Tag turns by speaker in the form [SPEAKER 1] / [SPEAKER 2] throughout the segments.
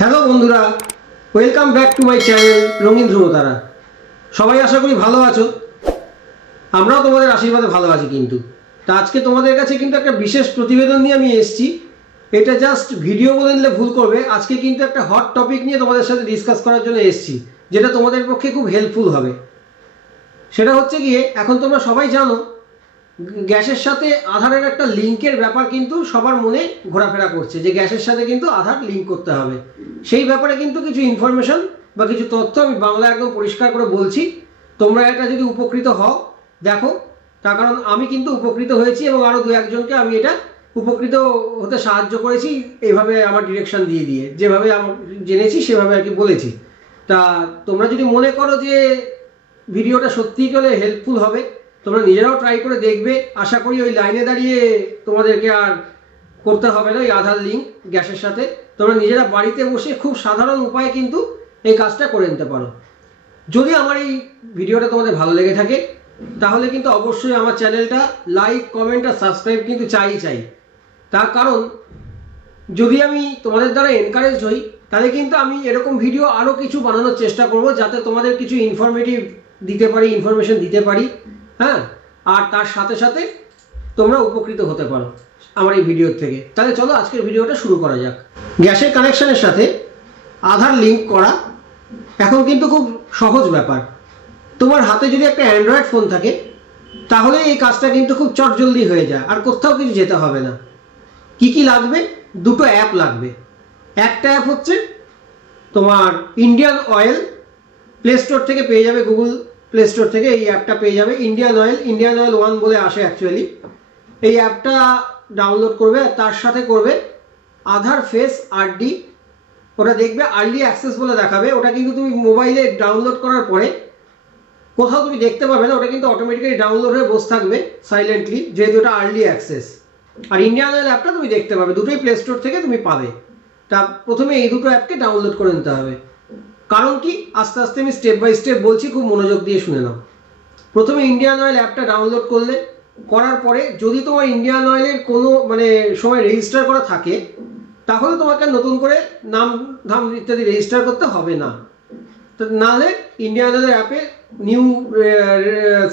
[SPEAKER 1] Hello বন্ধুরা welcome back to my channel Rongin Dhrubotara. সবাই আশা করি ভালো আছো। আমরাও তোমাদের আশীর্বাদে ভালো আছি কিন্তু। তা আজকে তোমাদের কাছে কিন্তু একটা বিশেষ প্রতিবেদন নিয়ে আমি এসেছি। এটা জাস্ট ভিডিও বলে নিলে ভুল করবে। আজকে কিন্তু একটা হট টপিক নিয়ে তোমাদের সাথে ডিসকাস করার জন্য এসেছি, যেটা তোমাদের পক্ষে খুব হেল্পফুল হবে। সেটা হচ্ছে গিয়ে, এখন তোমরা সবাই জানো গ্যাসের সাথে আধারের একটা লিঙ্কের ব্যাপার কিন্তু সবার মনে ঘোরাফেরা করছে, যে গ্যাসের সাথে কিন্তু আধার লিঙ্ক করতে হবে। সেই ব্যাপারে কিন্তু কিছু ইনফরমেশন বা কিছু তথ্য আমি বাংলা একদম পরিষ্কার করে বলছি। তোমরা এটা যদি উপকৃত হও, দেখো, তার কারণ আমি কিন্তু উপকৃত হয়েছি এবং আরও দু একজনকে আমি এটা উপকৃত হতে সাহায্য করেছি এইভাবে আমার ডিরেকশন দিয়ে দিয়ে। যেভাবে আমি জেনেছি, সেভাবে আর কি বলেছি। তা তোমরা যদি মনে করো যে ভিডিওটা সত্যিই করে হেল্পফুল হবে তোমরা নিজেরাও ট্রাই করে দেখবে। আশা করি ওই লাইনে দাঁড়িয়ে তোমাদেরকে আর করতে হবে না, ওই আধার লিঙ্ক গ্যাসের সাথে। তোমরা নিজেরা বাড়িতে বসে খুব সাধারণ উপায়ে কিন্তু এই কাজটা করে নিতে পারো। যদি আমার এই ভিডিওটা তোমাদের ভালো লেগে থাকে, তাহলে কিন্তু অবশ্যই আমার চ্যানেলটা লাইক কমেন্ট আর সাবস্ক্রাইব কিন্তু চাই চাই। তার কারণ, যদি আমি তোমাদের দ্বারা এনকারেজ হই, তাহলে কিন্তু আমি এরকম ভিডিও আরও কিছু বানানোর চেষ্টা করব, যাতে তোমাদের কিছু ইনফরমেটিভ দিতে পারি ইনফরমেশন দিতে পারি। হ্যাঁ? আর তার সাথে সাথে তোমরা উপকৃত হতে পারো আমার এই ভিডিওর থেকে। তাহলে চলো আজকের ভিডিওটা শুরু করা যাক। গ্যাসের কানেকশনের সাথে আধার লিঙ্ক করা এখন কিন্তু খুব সহজ ব্যাপার। তোমার হাতে যদি একটা অ্যান্ড্রয়েড ফোন থাকে, তাহলে এই কাজটা কিন্তু খুব চটজলদি হয়ে যায়, আর কোথাও কিছু যেতে হবে না। কি কি লাগবে? দুটো অ্যাপ লাগবে। একটা অ্যাপ হচ্ছে তোমার ইন্ডিয়ান অয়েল প্লে স্টোর থেকে পেয়ে যাবে গুগল প্লে স্টোর থেকে এই অ্যাপটা পেয়ে যাবে। Indian oil Indian oil one বলে আসে অ্যাকচুয়ালি এই অ্যাপটা ডাউনলোড করবে আর তার সাথে করবে আধার ফেস আরডি ওটা দেখবে আর্লি অ্যাক্সেস বলে দেখাবে। ওটা কিন্তু তুমি মোবাইলে ডাউনলোড করার পরে কোথাও তুমি দেখতে পাবে না, ওটা কিন্তু অটোমেটিক্যালি ডাউনলোড হয়ে বসে থাকবে সাইলেন্টলি যেহেতু ওটা আর্লি অ্যাক্সেস আর ইন্ডিয়ান অয়েল অ্যাপটা তুমি দেখতে পাবে। দুটোই প্লে স্টোর থেকে তুমি পাবে। তা প্রথমে এই দুটো অ্যাপকে ডাউনলোড করে নিতে হবে। কারণ কি? আস্তে আস্তে আমি স্টেপ বাই স্টেপ বলছি, খুব মনোযোগ দিয়ে শুনে নাও। প্রথমে ইন্ডিয়ান অয়েল অ্যাপটা ডাউনলোড করলে, করার পরে যদি তোমার ইন্ডিয়ান অয়েলের কোনো মানে সময় রেজিস্টার করা থাকে, তাহলে তোমাকে নতুন করে নাম, ধাম ইত্যাদি রেজিস্টার করতে হবে না। তো নাহলে ইন্ডিয়ান অয়েলের অ্যাপে নিউ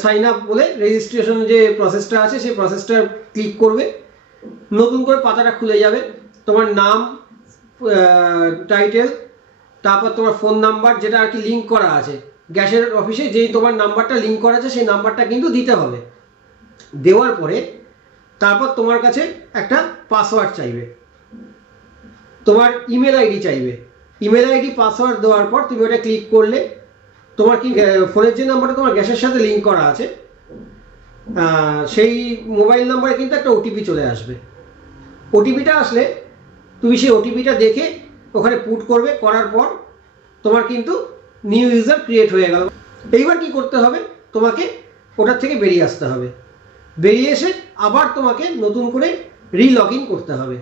[SPEAKER 1] সাইন আপ বলে রেজিস্ট্রেশন যে প্রসেসটা আছে, সেই প্রসেসটা ক্লিক করবে। নতুন করে পাতাটা খুলে যাবে। তোমার নাম টাইটেল তারপর তোমার ফোন নাম্বার যেটা আর কি লিঙ্ক করা আছে। গ্যাসের অফিসে যেই তোমার নাম্বারটা লিঙ্ক করা আছে, সেই নাম্বারটা কিন্তু দিতে হবে। দেওয়ার পরে তারপর তোমার কাছে একটা পাসওয়ার্ড চাইবে। তোমার ইমেল আইডি চাইবে। ইমেল আইডি পাসওয়ার্ড দেওয়ার পর তুমি ওটা ক্লিক করলে তোমার কি ফোনের যে নাম্বারটা তোমার গ্যাসের সাথে লিঙ্ক করা আছে সেই মোবাইল নাম্বারে কিন্তু একটা ওটিপি চলে আসবে। ওটিপিটা আসলে তুমি সেই ওটিপিটা দেখে ওখানে পুট করবে, করার পর তোমার কিন্তু নিউ ইউজার ক্রিয়েট হয়ে গেল। এইবার কি করতে হবে? তোমাকে ওটার থেকে বেরিয়ে আসতে হবে। বেরিয়ে এসে আবার তোমাকে নতুন করে রি লগ ইন করতে হবে।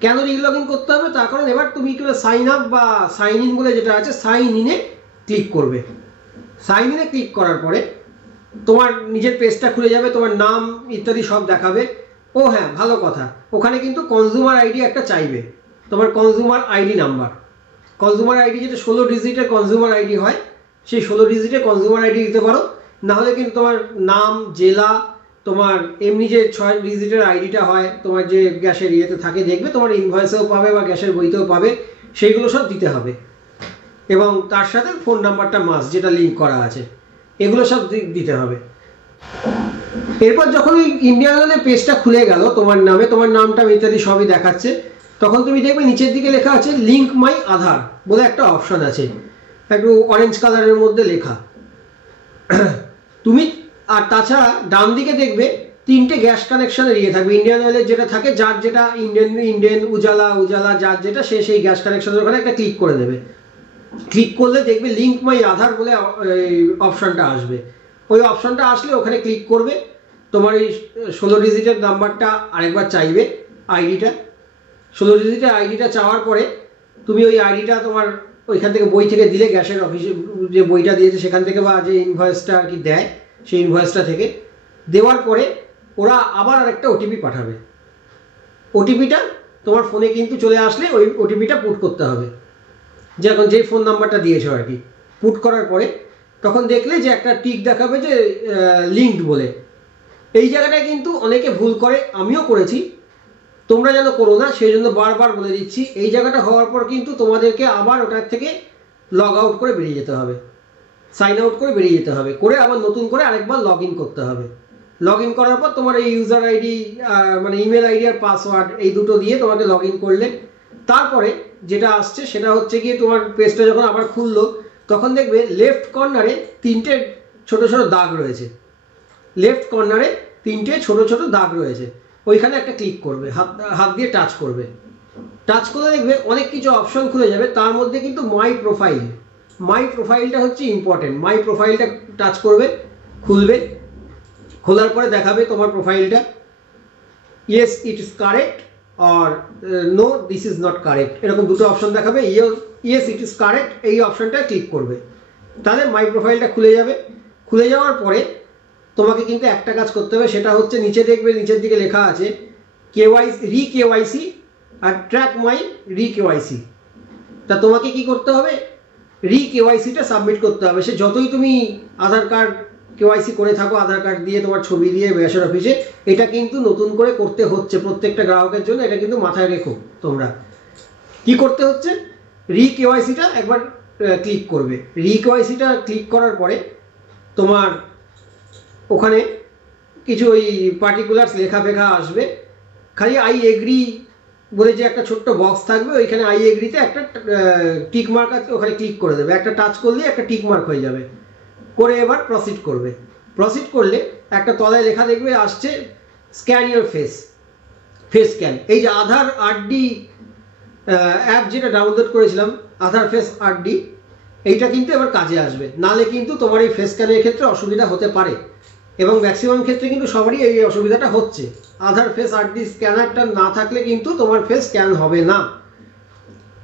[SPEAKER 1] কেন রি লগ ইন করতে হবে? তার কারণ এবার তুমি কি সাইন আপ বা সাইন ইন বলে যেটা আছে সাইন ইনে ক্লিক করবে। সাইন ইনে ক্লিক করার পরে তোমার নিজের পেজটা খুলে যাবে, তোমার নাম ইত্যাদি সব দেখাবে। ও হ্যাঁ ভালো কথা। ওখানে কিন্তু কনজিউমার আইডি একটা চাইবে। তোমার consumer ID number consumer ID যেটা ষোলো ডিজিটের কনজিউমার আইডি হয়, সেই ষোলো ডিজিটের কনজিউমার আইডি দিতে পারো। নাহলে কিন্তু তোমার নাম, জেলা, তোমার এমনি যে ছয় ডিজিটের আইডিটা হয়, তোমার যে গ্যাসের ইয়েতে থাকে, দেখবে তোমার ইনভয়েসেও পাবে বা গ্যাসের বইতেও পাবে, সেইগুলো সব দিতে হবে। এবং তার সাথে ফোন নাম্বারটা মাস যেটা লিঙ্ক করা আছে, এগুলো সব দিতে হবে। এরপর যখন ওই ইন্ডিয়ান পেজটা খুলে গেল, তোমার নামে, তোমার নামটা ইত্যাদি সবই দেখাচ্ছে তখন তুমি দেখবে নিচের দিকে লেখা আছে লিঙ্ক মাই আধার বলে একটা অপশন আছে। একটু অরেঞ্জ কালারের মধ্যে লেখা। তুমি, আর তাছাড়া ডান দিকে দেখবে তিনটে গ্যাস কানেকশনের ইয়ে থাকবে। ইন্ডিয়ান অয়েলের যেটা থাকে, যার যেটা ইন্ডিয়ান ইন্ডিয়ান উজালা উজালা, যার যেটা, সে সেই গ্যাস কানেকশনের ওখানে একটা ক্লিক করে দেবে। ক্লিক করলে দেখবে লিঙ্ক মাই আধার বলে অপশনটা আসবে। ওই অপশনটা আসলে ওখানে ক্লিক করবে। তোমার এই ষোলো ডিজিটের নাম্বারটা আরেকবার চাইবে আইডিটা ষোলো ডিজিটের আইডিটা চাওয়ার পরে তুমি ওই আইডিটা তোমার ওইখান থেকে বই থেকে দিলে গ্যাসের অফিসে, যে বইটা দিয়েছে সেখান থেকে বা যে ইনভয়েসটা আর কি দেয়, সেই ইনভয়েসটা থেকে দেওয়ার পরে ওরা আবার আরেকটা ওটিপি পাঠাবে। ওটিপিটা তোমার ফোনে কিন্তু চলে আসলে ওই ওটিপিটা পুট করতে হবে। যে এখন যেই ফোন নাম্বারটা দিয়েছ আর কি পুট করার পরে তখন দেখলে যে একটা টিক দেখাবে যে লিঙ্কড বলে। এই জায়গাটায় কিন্তু অনেকে ভুল করে, আমিও করেছি। তোমরা যেন করো না, সেই জন্য বারবার বলে দিচ্ছি, এই জায়গাটা হওয়ার পর কিন্তু তোমাদেরকে আবার ওটার থেকে লগ আউট করে বেরিয়ে যেতে হবে। সাইন আউট করে বেরিয়ে যেতে হবে, করে আবার নতুন করে আরেকবার লগ ইন করতে হবে। লগ ইন করার পর তোমার এই ইউজার আইডি মানে ইমেল আইডি আর পাসওয়ার্ড এই দুটো দিয়ে তোমাকে লগ ইন করলে। তারপরে যেটা আসছে সেটা হচ্ছে গিয়ে তোমার পেজটা যখন আবার খুললো, তখন দেখবে লেফট কর্নারে তিনটে ছোট ছোট দাগ রয়েছে। লেফট কর্নারে তিনটে ছোট ছোট দাগ রয়েছে। ওইখানে একটা ক্লিক করবে, হাত হাত দিয়ে টাচ করবে। টাচ করে দেখবে অনেক কিছু অপশন খুলে যাবে, তার মধ্যে কিন্তু মাই প্রোফাইল মাই প্রোফাইলটা হচ্ছে ইম্পর্টেন্ট মাই প্রোফাইলটা টাচ করবে, খুলবে, খোলার পরে দেখাবে তোমার প্রোফাইলটা yes it is correct R no this is not correct এরকম দুটো অপশন দেখাবে ইয়েস ইট ইজ কারেক্ট এই অপশনটা ক্লিক করবে। তাহলে মাই প্রোফাইলটা খুলে যাবে। খুলে যাওয়ার পরে তোমাকে কিন্তু একটা কাজ করতে হবে, সেটা হচ্ছে নিচে দেখবে, নিচের দিকে লেখা আছে কেওয়াইসি রি কেওয়াইসি আর ট্র্যাক মাই রি কেওয়াইসি তা তোমাকে কি করতে হবে? রি কেওয়াইসিটা সাবমিট করতে হবে। সে যতই তুমি আধার কার্ড কেওয়াইসি করে থাকো, আধার কার্ড দিয়ে তোমার ছবি দিয়ে ব্যাসের অফিসে, এটা কিন্তু নতুন করে করতে হচ্ছে প্রত্যেকটা গ্রাহকের জন্য, এটা কিন্তু মাথায় রেখো তোমরা। কি করতে হচ্ছে? রি কেওয়াইসিটা একবার ক্লিক করবে। রি কেওয়াইসিটা ক্লিক করার পরে তোমার ওখানে কিছু ওই পার্টিকুলার্স লেখা ফেখা আসবে। খালি আই এগ্রি বলে যে একটা ছোট্ট বক্স থাকবে, ওইখানে আই এগ্রিতে একটা টিক মার্ক আছে, ওখানে ক্লিক করে দেবে। একটা টাচ করলে একটা টিক মার্ক হয়ে যাবে। করে এবার প্রসিড করবে। প্রসিড করলে একটা তলায় লেখা দেখবে, আসছে scan your face face scan এই যে আধার আরডি অ্যাপ যেটা ডাউনলোড করেছিলাম আধার ফেস আরডি এইটা কিন্তু এবার কাজে আসবে। নালে কিন্তু তোমার এই ফেস স্ক্যানের ক্ষেত্রে অসুবিধা হতে পারে। এবং ম্যাক্সিমাম ক্ষেত্রে কিন্তু সবারই এই অসুবিধাটা হচ্ছে। আধার ফেস আরডি স্ক্যানারটা না থাকলে কিন্তু তোমার ফেস স্ক্যান হবে না।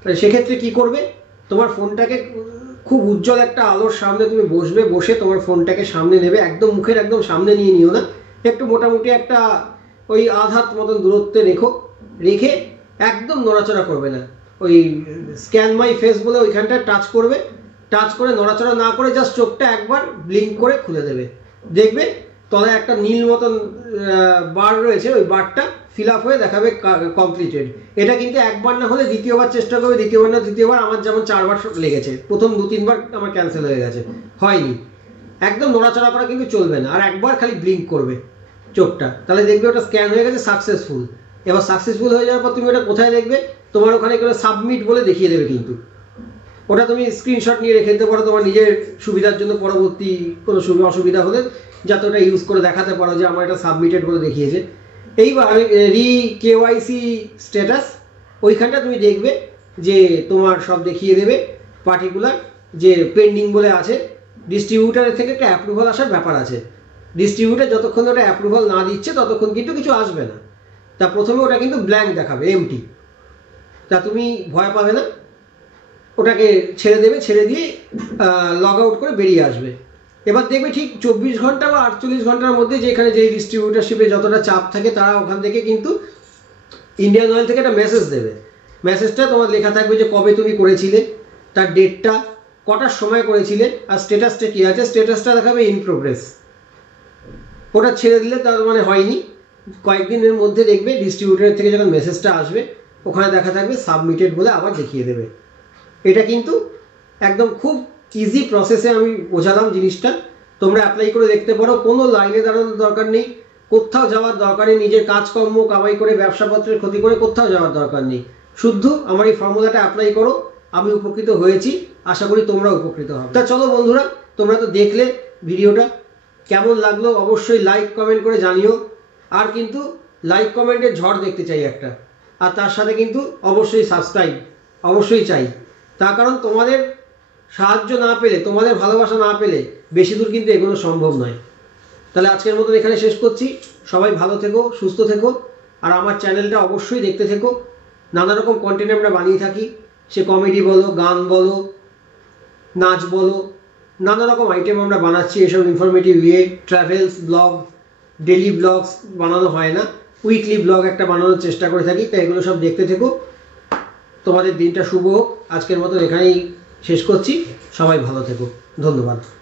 [SPEAKER 1] তাহলে সেক্ষেত্রে কি করবে? তোমার ফোনটাকে খুব উজ্জ্বল একটা আলোর সামনে তুমি বসবে, বসে তোমার ফোনটাকে সামনে নেবে, একদম মুখের একদম সামনে নিয়ে নিও না। একটু মোটামুটি একটা ওই আধাত মতন দূরত্বে রেখো, রেখে একদম নড়াচড়া করবে না। ওই স্ক্যান মাই ফেস বলে ওইখানটা টাচ করবে। টাচ করে নড়াচড়া না করে জাস্ট চোখটা একবার ব্লিঙ্ক করে খুলে দেবে। দেখবে তলায় একটা নীল মতন বার রয়েছে, ওই বারটা ফিল আপ হয়ে দেখাবে কমপ্লিটেড এটা কিন্তু একবার না হলে দ্বিতীয়বার চেষ্টা করবে, দ্বিতীয়বার না তৃতীয়বার আমার যেমন চারবার লেগেছে, প্রথম দু, তিনবার আমার ক্যান্সেল হয়ে গেছে, হয়নি। একদম নড়াচড়া করা কিন্তু চলবে না, আর একবার খালি ব্লিঙ্ক করবে চোখটা। তাহলে দেখবে ওটা স্ক্যান হয়ে গেছে সাকসেসফুল এবার সাকসেসফুল হয়ে যাওয়ার পর তুমি ওটা কোথায় দেখবে? তোমার ওখানে করে সাবমিট বলে দেখিয়ে দেবে কিন্তু। ওটা তুমি স্ক্রিনশট নিয়ে রেখে দিতে পারো তোমার নিজের সুবিধার জন্য পরবর্তী কোনো সুবিধা অসুবিধা হলে, যাতে ওটা ইউজ করে দেখাতে পারো যে আমার এটা সাবমিটেড বলে দেখিয়েছে। এইবার রি কেওয়াইসি স্ট্যাটাস ওইখানটা তুমি দেখবে যে তোমার সব দেখিয়ে দেবে পার্টিকুলার যে পেন্ডিং বলে আছে ডিস্ট্রিবিউটারের থেকে একটা অ্যাপ্রুভাল আসার ব্যাপার আছে। ডিস্ট্রিবিউটার যতক্ষণ ওটা অ্যাপ্রুভাল না দিচ্ছে, ততক্ষণ কিন্তু কিছু আসবে না। তা প্রথমে ওটা কিন্তু ব্ল্যাঙ্ক দেখাবে এমটি তা তুমি ভয় পাবে না। ওটাকে ছেড়ে দেবে, ছেড়ে দিয়ে লগ আউট করে বেরিয়ে আসবে। এবার দেখবে ঠিক চব্বিশ ঘণ্টা বা আটচল্লিশ ঘণ্টার মধ্যে যেখানে যে ডিস্ট্রিবিউটারশিপে যতটা চাপ থাকে, তারা ওখান থেকে কিন্তু ইন্ডিয়ান অয়েল থেকে একটা মেসেজ দেবে। মেসেজটা তোমার লেখা থাকবে যে কবে তুমি করেছিলে, তার ডেটটা কটার সময় করেছিলে, আর স্টেটাসটা কী আছে? স্টেটাসটা দেখাবে ইন প্রোগ্রেস ওটা ছেড়ে দিলে তার মানে হয়নি। কয়েকদিনের মধ্যে দেখবে ডিস্ট্রিবিউটারের থেকে যখন মেসেজটা আসবে, ওখানে দেখা থাকবে সাবমিটেড বলে আবার দেখিয়ে দেবে। এটা কিন্তু একদম খুব ইজি প্রসেসে আমি বোঝালাম জিনিসটা। তোমরা অ্যাপ্লাই করে দেখতে পারো, কোনো লাইনে দাঁড়ানোর দরকার নেই। কোথাও যাওয়ার দরকার নেই, নিজের কাজকর্ম, কামাই করে, ব্যবসাপত্রের ক্ষতি করে কোথাও যাওয়ার দরকার নেই। শুদ্ধ, আমার এই ফর্মুলাটা অ্যাপ্লাই করো, আমি উপকৃত হয়েছি, আশা করি তোমরা উপকৃত হবে। তা চলো বন্ধুরা, তোমরা তো দেখলে ভিডিওটা, কেমন লাগল অবশ্যই লাইক কমেন্ট করে জানিও। আর কিন্তু লাইক কমেন্টের ঝড় দেখতে চাই একটা। আর তার সাথে কিন্তু অবশ্যই সাবস্ক্রাইব অবশ্যই চাই। তার কারণ তোমাদের সাহায্য না পেলে, তোমাদের ভালোবাসা না পেলে বেশি দূর কিন্তু এগোনো সম্ভব নয়। তাহলে আজকের মতন এখানে শেষ করছি। সবাই ভালো থেকো, সুস্থ থেকো, আর আমার চ্যানেলটা অবশ্যই দেখতে থেকো। নানা রকম কন্টেন্ট আমরা বানিয়ে থাকি। সে কমেডি বলো, গান বলো, নাচ বলো, নানা রকম আইটেম আমরা বানাচ্ছি। এসব ইনফরমেটিভ ইয়ে ট্রাভেলস ব্লগ ডেলি ব্লগস বানানো হয় না। উইকলি ব্লগ একটা বানানোর চেষ্টা করে থাকি, তাই এগুলো সব দেখতে থেকো। তোমাদের দিনটা শুভ হোক। আজকের মতো এখানেই শেষ করছি। সবাই ভালো থেকো। ধন্যবাদ।